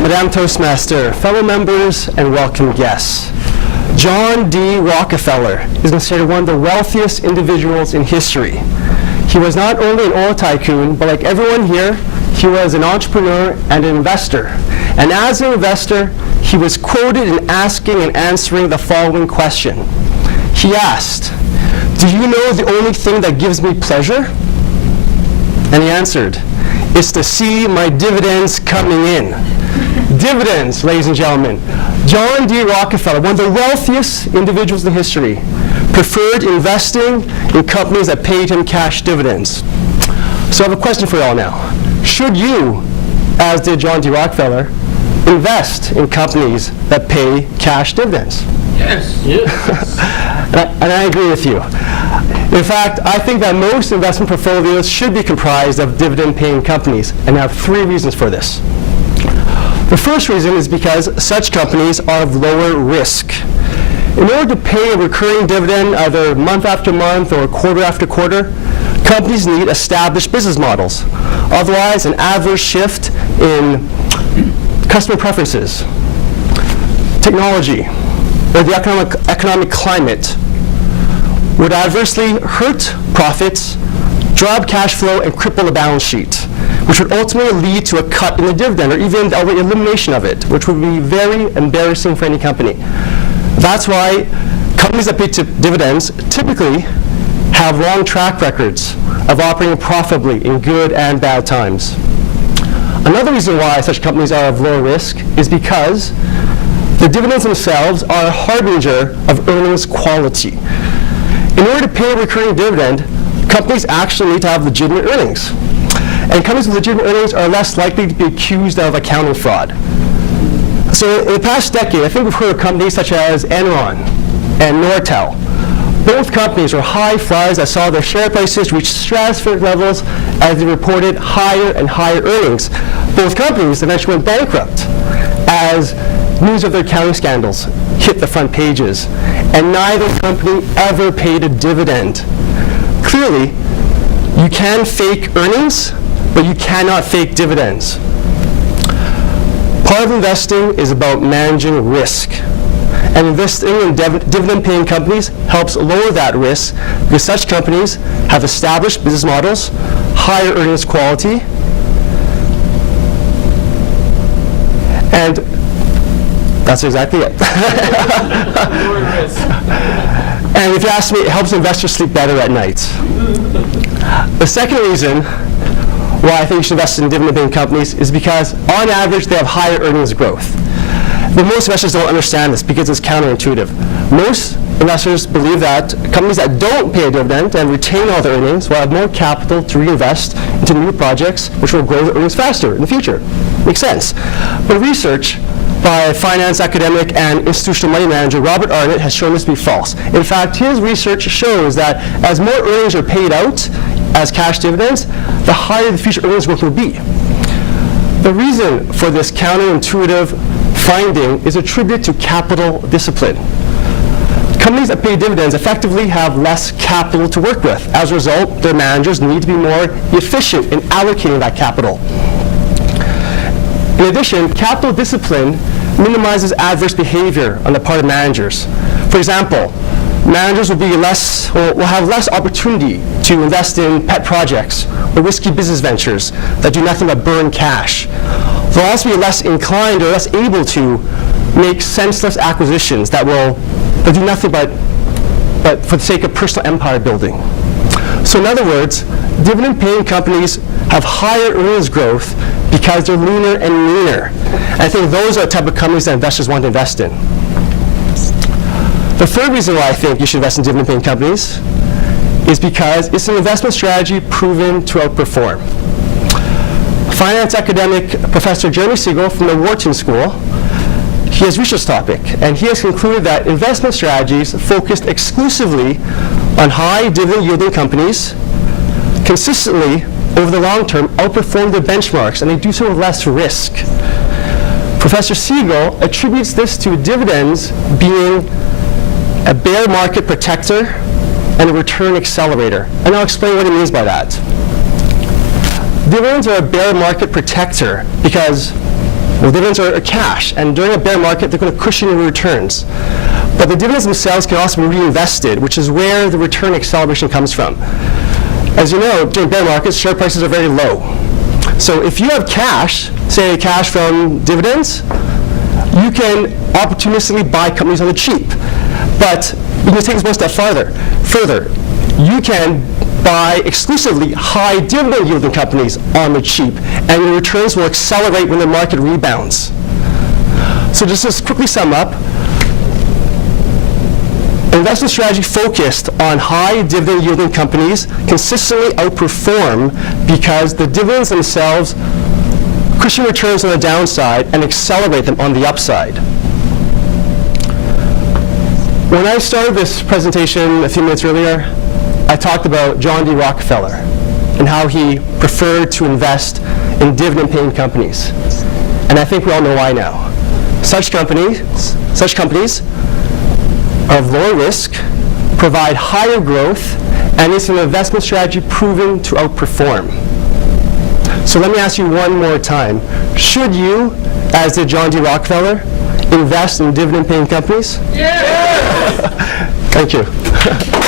Madame Toastmaster, fellow members, and welcome guests. John D. Rockefeller is considered one of the wealthiest individuals in history. He was not only an oil tycoon, but like everyone here, he was an entrepreneur and an investor. And as an investor, he was quoted in asking and answering the following question. He asked, "Do you know the only thing that gives me pleasure?" And he answered, "It's to see my dividends coming in." Dividends, ladies and gentlemen. John D. Rockefeller, one of the wealthiest individuals in history, preferred investing in companies that paid him cash dividends. So I have a question for you all now. Should you, as did John D. Rockefeller, invest in companies that pay cash dividends? Yes. Yes. And I agree with you. In fact, I think that most investment portfolios should be comprised of dividend-paying companies, and I have 3 reasons for this. The first reason is because such companies are of lower risk. In order to pay a recurring dividend either month after month or quarter after quarter, companies need established business models. Otherwise, an adverse shift in customer preferences, technology, or the economic climate would adversely hurt profits, drive cash flow, and cripple the balance sheet, which would ultimately lead to a cut in the dividend or even the outright elimination of it, which would be very embarrassing for any company. That's why companies that pay dividends typically have long track records of operating profitably in good and bad times. Another reason why such companies are of low risk is because the dividends themselves are a harbinger of earnings quality. In order to pay a recurring dividend, companies actually need to have legitimate earnings. And companies with legitimate earnings are less likely to be accused of accounting fraud. So in the past decade, I think we've heard of companies such as Enron and Nortel. Both companies were high flyers that saw their share prices reach stratospheric levels as they reported higher and higher earnings. Both companies eventually went bankrupt as news of their accounting scandals hit the front pages, and neither company ever paid a dividend. Clearly, you can fake earnings, but you cannot fake dividends. Part of investing is about managing risk. And investing in dividend-paying companies helps lower that risk because such companies have established business models, higher earnings quality, and that's exactly it. And if you ask me, it helps investors sleep better at night. The second reason why I think you should invest in dividend-paying companies is because, on average, they have higher earnings growth. But most investors don't understand this because it's counterintuitive. Most investors believe that companies that don't pay a dividend and retain all their earnings will have more capital to reinvest into new projects, which will grow their earnings faster in the future. Makes sense. But research by finance academic and institutional money manager Robert Arnott has shown this to be false. In fact, his research shows that as more earnings are paid out as cash dividends, the higher the future earnings growth will be. The reason for this counterintuitive finding is attributed to capital discipline. Companies that pay dividends effectively have less capital to work with. As a result, their managers need to be more efficient in allocating that capital. In addition, capital discipline minimizes adverse behavior on the part of managers. For example, managers will have less opportunity to invest in pet projects or risky business ventures that do nothing but burn cash. They'll also be less inclined or less able to make senseless acquisitions that do nothing but for the sake of personal empire building. So in other words, dividend-paying companies have higher earnings growth because they're leaner and meaner. And I think those are the type of companies that investors want to invest in. The third reason why I think you should invest in dividend-paying companies is because it's an investment strategy proven to outperform. Finance academic Professor Jeremy Siegel from the Wharton School, he has researched this topic, and he has concluded that investment strategies focused exclusively on high dividend-yielding companies consistently over the long term outperform their benchmarks, and they do so with less risk. Professor Siegel attributes this to dividends being a bear market protector and a return accelerator. And I'll explain what he means by that. Dividends are a bear market protector because Well, dividends are cash, and during a bear market, they're going to cushion your returns. But the dividends themselves can also be reinvested, which is where the return acceleration comes from. As you know, during bear markets, share prices are very low. So if you have cash, say cash from dividends, you can opportunistically buy companies on the cheap. But you can take this one step further. You can buy exclusively high dividend yielding companies on the cheap, and your returns will accelerate when the market rebounds. So just to quickly sum up, investment strategy focused on high dividend yielding companies consistently outperform because the dividends themselves cushion returns on the downside and accelerate them on the upside. When I started this presentation a few minutes earlier, I talked about John D. Rockefeller and how he preferred to invest in dividend-paying companies. And I think we all know why now. Such companies are of lower risk, provide higher growth, and it's an investment strategy proven to outperform. So let me ask you one more time. Should you, as did John D. Rockefeller, invest in dividend-paying companies? Yes! Thank you.